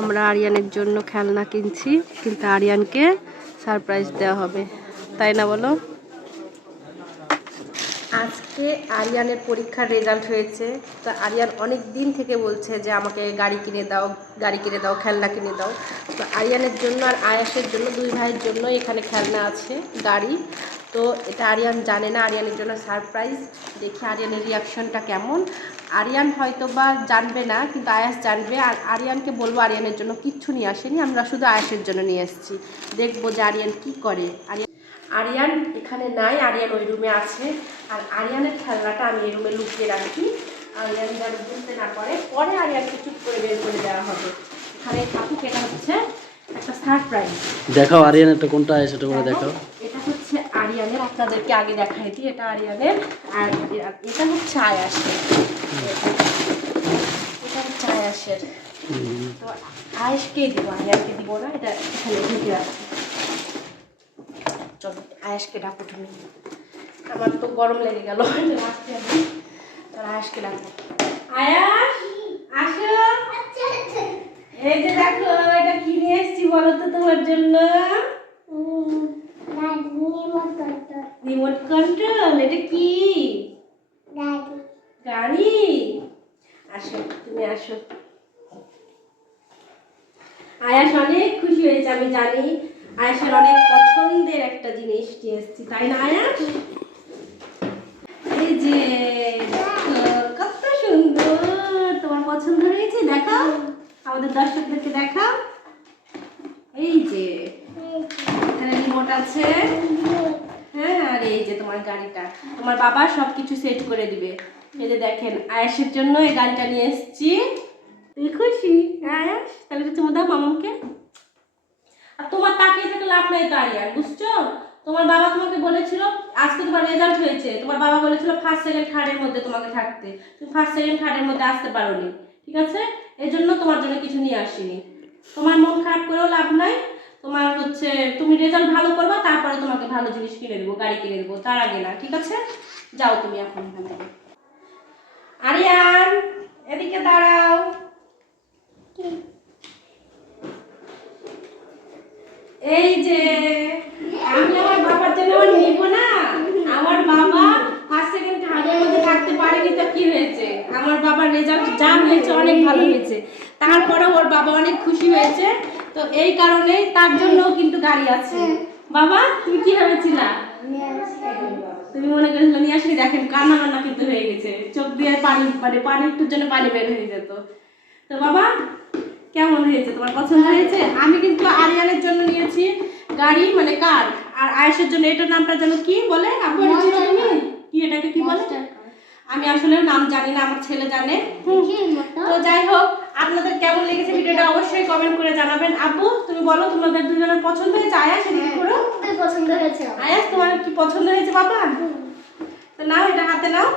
আমরা আরিয়ানের জন্য খেলনা কিনছি, কিন্তু আরিয়ানকে সারপ্রাইজ দেওয়া হবে। তাই না বলো? আজকে আরিয়ানের পরীক্ষার রেজাল্ট হয়েছে। তো আরিয়ান অনেক দিন থেকে বলছে যে, আমাকে গাড়ি কিনে দাও, গাড়ি কিনে দাও, খেলনা কিনে দাও। তো আরিয়ানের জন্য আর আয়াসের জন্য, দুই ভাইয়ের জন্য এখানে খেলনা আছে, গাড়ি। তো এটা আরিয়ান জানে না, আরিয়ানের জন্য সারপ্রাইজ দেখি আরিয়ানের রিয়াকশনটা কেমন। আরিয়ান হয়তো বা জানবে না কিন্তু আয়াস জানবে। আর আরিয়ানকে বলব আরিয়ানের জন্য কিচ্ছু নিয়ে আসেনি আমরা শুধু আয়াসের জন্য নিয়ে এসেছি। দেখব যে আরিয়ান কী করে। আরিয়ান আরিয়ান এখানে নাই আরিয়ান ওই রুমে আছে। আর আরিয়ানের খেলনাটা আমি এই রুমে লুকিয়ে রাখি। আরিয়ান যেন বুঝতে না পারে পরে আরিয়ানকে চুপ করে বের করে দেওয়া হবে। এখানে কাকুকে এটা হচ্ছে একটা সারপ্রাইজ। দেখাও আরিয়ানেরটা কোনটা আছে সেটা করে দেখাও। আরিয়ানের, আপনাদেরকে আগে দেখাই দিই, এটা আরিয়ানের, আর এটা হচ্ছে আয়াসের। এটা হচ্ছে আয়াসের। তো দিব দিব না, এটা এখানে ঢুকে চলো, আয়াসকে ডাকো তুমি। আমার তো গরম লেগে গেল তোর আয়াসকে ডাকো। আয়াস, আসো। এই যে দেখো, এটা কি নিয়ে এসেছি বলো তো তোমার জন্য। রিমোট কন্ট্রোল এটা কি গাড়ি আসো তুমি আসো আয়াস অনেক খুশি হয়েছে, আমি জানি। আয়াসের অনেক পছন্দের একটা জিনিস নিয়ে এসেছি, তাই না আয়াস এই যে, কত সুন্দর, তোমার পছন্দ হয়েছে? দেখাও, আমাদের দর্শকদেরকে দেখাও। এই যে, এখানে রিমোট আছে। এই যে তোমার গাড়িটা, তোমার বাবা সব কিছু সেট করে দিবে। এই যে দেখেন আয়াসের জন্য এই গাড়িটা নিয়ে এসেছি। খুশি? আয়াস তাহলে চুমু দাও মামাকে আর তোমার তাকিয়ে থেকে লাভ নেই তো আরিয়ান বুঝছ? তোমার বাবা তোমাকে বলেছিল, আজকে তোমার রেজাল্ট হয়েছে। তোমার বাবা বলেছিল ফার্স্ট সেকেন্ড থার্ডের মধ্যে তোমাকে থাকতে। তুমি ফার্স্ট সেকেন্ড থার্ডের মধ্যে আসতে পারোনি, ঠিক আছে? এই জন্য তোমার জন্য কিছু নিয়ে আসিনি। তোমার মন খারাপ করেও লাভ নাই। তোমার হচ্ছে, তুমি রেজাল্ট ভালো করবা, তারপরে তোমাকে ভালো জিনিস কিনে দেবো, গাড়ি কিনে দেবো, তার আগে না, ঠিক আছে? যাও তুমি এখন এখান থেকে। আরিয়ান, এদিকে দাঁড়াও। এই যে, আমি আমার বাবার জন্য আমার নিব না? আমার বাবা ফার্স্ট সেকেন্ড থার্ডের মধ্যে থাকতে পারেনি তো কি হয়েছে? আমার বাবার রেজাল্ট যা হয়েছে অনেক ভালো হয়েছে। তারপরে ওর বাবা অনেক খুশি হয়েছে। তো এই কারণে তার জন্য কিন্তু গাড়ি আছে। বাবা তুমি কি ভেবেছিলা? তুমি মনে করেছিল নিয়ে আসলে? দেখেন কান্না কান্না কিন্তু হয়ে গেছে। চোখ দিয়ে পানি মানে পানি একটুর জন্য পানি বের হয়ে যেত। তো বাবা কেমন হয়েছে? তোমার পছন্দ হয়েছে? আমি কিন্তু আরিয়ানের জন্য নিয়েছি গাড়ি মানে কার? আর আয়েশের জন্য এটার নামটা যেন কি বলে? আপনি তুমি? কি এটাকে কি বলে? আমি আসলে নাম জানি না আমার ছেলে জানে। তো যাই হোক আপনাদের কেমন লেগেছে ভিডিওটা অবশ্যই কমেন্ট করে জানাবেন। আব্বু তুমি বলো তোমাদের দুজনের পছন্দ হয়েছে আয়াস এদিকে করো। পছন্দ হয়েছে আয়াস তোমার কি পছন্দ হয়েছে বাবা? তো নাও এটা হাতে নাও।